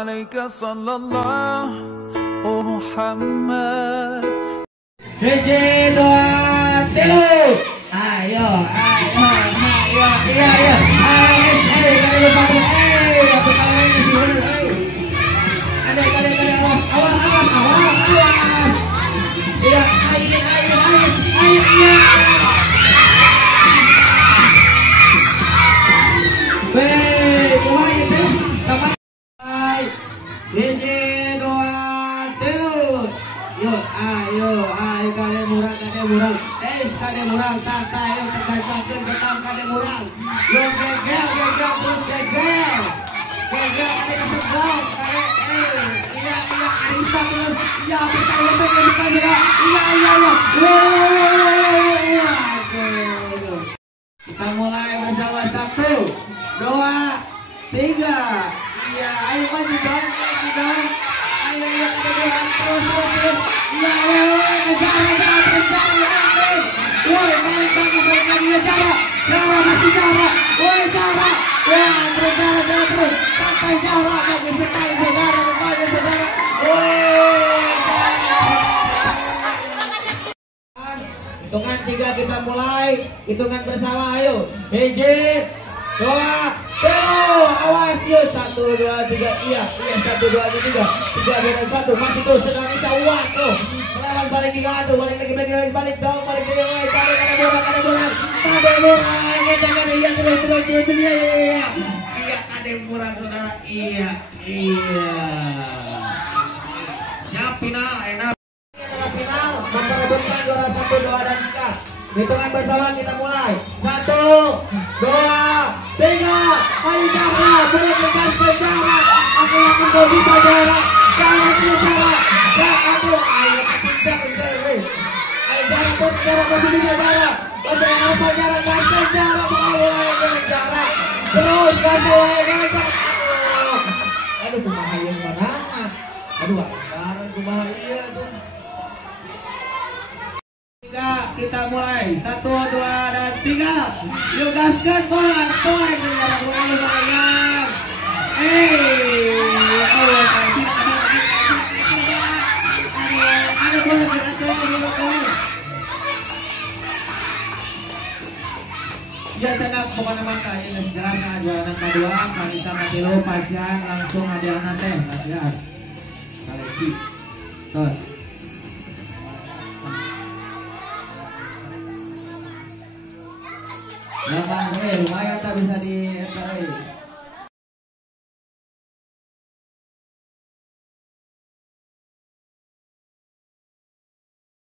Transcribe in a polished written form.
alaika sallallahu Muhammad. Hiji dua tilu. Ayo, ayo, ayo, iya, iya. Murang santai yo tekan betam kade murang yo gegel terus gegel kade keseblong kade iya arisa terus iya percaya iya kita mulai bersama 1 2 3 iya ayo maju dong ayo kade murang terus iya woi balik lagi ya Jara masih Jara woi Jara ya terus Jara sampai Jara lagi sekali saudara rupanya saudara woi hitungan 3 kita mulai hitungan bersama ayo hiji 2 3 awas yuk 1 2 3 iya 1 2 3 3 2 1 masih terus sedang kita waktu balik lagi balik dong balik lagi kade murang jangan iya terus iya kade murang saudara iya ya final enak final memperebutkan juara 1 2 dan 3 hitungan bersama kita mulai 1 2 3 ayo Jara berikan ke Jara aku yakin kau bisa Jara jangan Jara aduh ayo Jara masih bisa Jara apa Jara ganti Jara Jara terus ganti aduh kumaha yang mana aduh Jara kumaha iya tuh kita mulai 1 2 dan 3 yuk gaskan bola ya senang pokoknya maka ini sekarang jualan kedua Marisa Matilo Pasian langsung hadiah nanti kasihan seleksi terus lumayan tak bisa di